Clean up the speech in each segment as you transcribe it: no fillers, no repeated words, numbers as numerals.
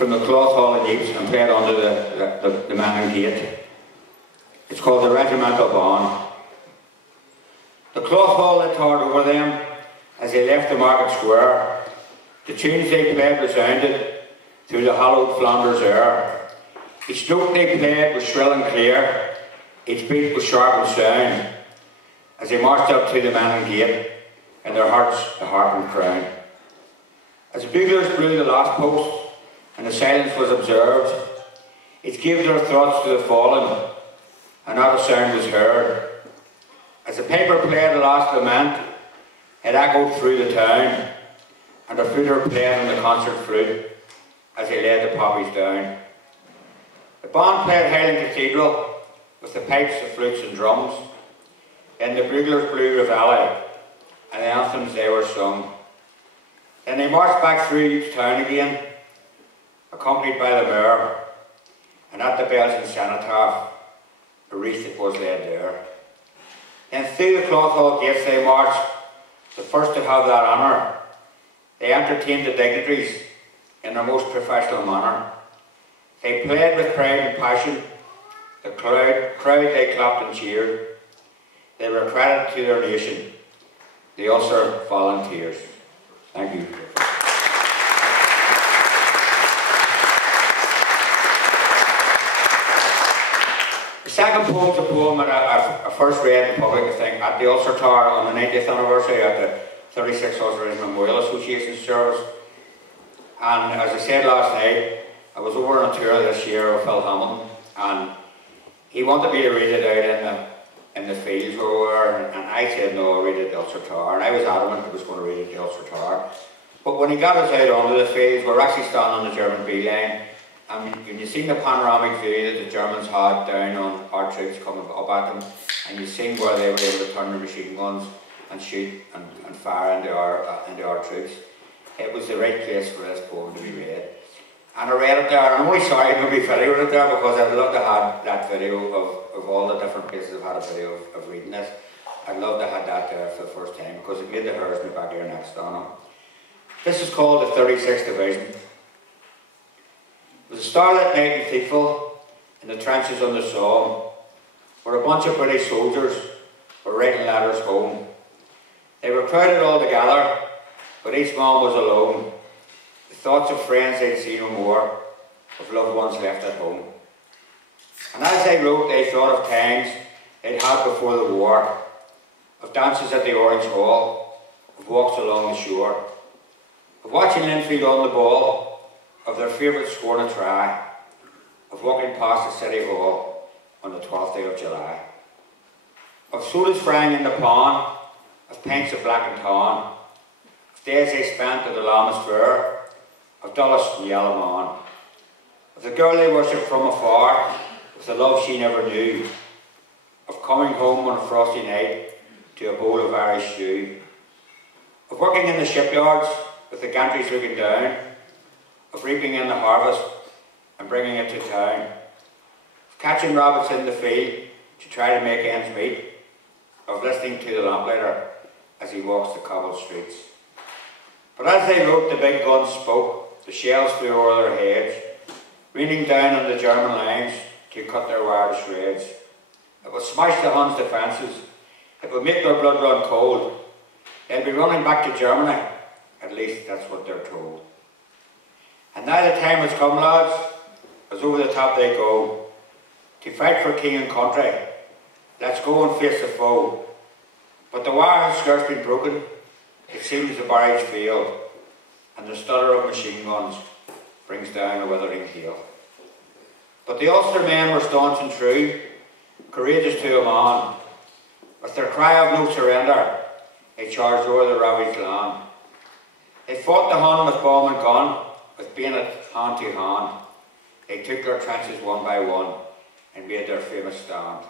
from the Cloth Hall in Ypres and played under the Manning Gate. It's called the Regimental Bond. The Cloth Hall had towered over them as they left the market square. The tunes they played resounded through the hallowed Flanders air. Each note they played was shrill and clear, each beat was sharp and sound, as they marched up to the Manning Gate, in their hearts the harp and crown. As the buglers blew the last post, and the silence was observed, each gave their thoughts to the fallen, and not a sound was heard. As the piper played the last lament, it echoed through the town, and the flooter played on the concert flute as they laid the poppies down. The band played Highland Cathedral with the pipes, the flutes and drums. Then the buglers blew Reveille, and the anthems they were sung. Then they marched back through each town again, accompanied by the mayor, and at the Belgian cenotaph, a wreath that was laid there. Then through the Cloth Hall gates they marched, the first to have that honour. They entertained the dignitaries in their most professional manner. They played with pride and passion. The crowd they clapped and cheered. They were a credit to their nation, the Ulster Volunteers. Thank you. The second poem is a poem that I first read in public, I think, at the Ulster Tower on the 90th anniversary at the 36th Ulster Memorial Association service. And as I said last night, I was over on a tour this year with Phil Hammond, and he wanted me to read it out in the fields where we were, and I said no, I'll read it at the Ulster Tower, and I was adamant I was going to read it at the Ulster Tower. But when he got us out onto the fields, we're actually standing on the German B-line, and when you see the panoramic view that the Germans had down on our troops coming up at them, and you see where they were able to turn their machine guns and shoot and fire into our troops, it was the right place for this poem to be read. And I read it there, and I'm only sorry nobody video with it there, because I'd love to have that video of all the different places I've had a video of reading this. I'd love to have that there for the first time, because it made the hairs on my back here next on it. This is called the 36th Division. It was a starlit night in Thiepval, in the trenches on the Somme, where a bunch of British soldiers were writing letters home. They were crowded all together, but each man was alone. The thoughts of friends they'd see no more, of loved ones left at home. And as they wrote, they thought of times they'd had before the war, of dances at the Orange Hall, of walks along the shore, of watching Linfield on the ball, of their favourite scorn a try, of walking past the City Hall on the 12th day of July, of sodas frying in the pond, of pints of black and tan, of days they spent at the Lammas Fair, of Dulles and Yellowman, of the girl they worshipped from afar, with the love she never knew, of coming home on a frosty night to a bowl of Irish stew, of working in the shipyards with the gantries looking down, of reaping in the harvest and bringing it to town, of catching rabbits in the field to try to make ends meet, of listening to the lamplighter as he walks the cobbled streets. But as they wrote, the big guns spoke, the shells flew over their heads, raining down on the German lines to cut their wire to shreds. It would smash the Huns' defences, it would make their blood run cold. They'll be running back to Germany, at least that's what they're told. And now the time has come, lads, as over the top they go, to fight for king and country. Let's go and face the foe. But the wire has scarce been broken, it seems the barrage failed, and the stutter of machine guns brings down a withering hail. But the Ulster men were staunch and true, courageous to a man. With their cry of no surrender, they charged over the ravaged land. They fought the Hun with bomb and gun, with bayonet hand to hand. They took their trenches one by one, and made their famous stand.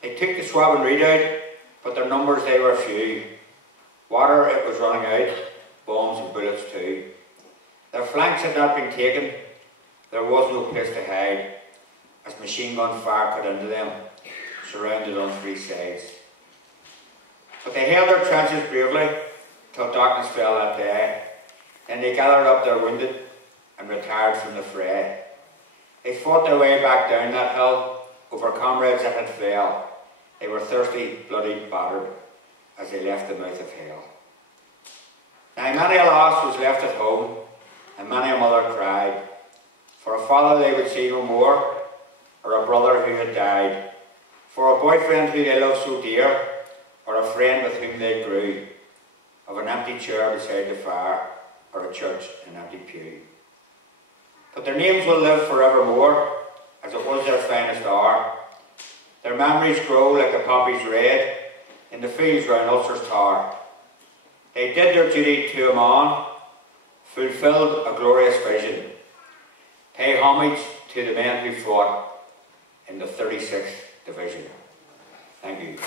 They took the Swab and Redoubt, but their numbers they were few. Water it was running out, bombs and bullets too. Their flanks had not been taken, there was no place to hide, as machine gun fire cut into them, surrounded on three sides. But they held their trenches bravely, till darkness fell that day. Then they gathered up their wounded, and retired from the fray. They fought their way back down that hill over comrades that had fell. They were thirsty, bloody, battered as they left the mouth of hell. Now many a lass was left at home, and many a mother cried, for a father they would see no more, or a brother who had died, for a boyfriend who they loved so dear, or a friend with whom they grew, of an empty chair beside the fire, or a church in an empty pew. But their names will live forevermore, as it was their finest hour. Their memories grow like the poppies red in the fields round Ulster's Tower. They did their duty to a man, fulfilled a glorious vision. Pay homage to the men who fought in the 36th Division. Thank you.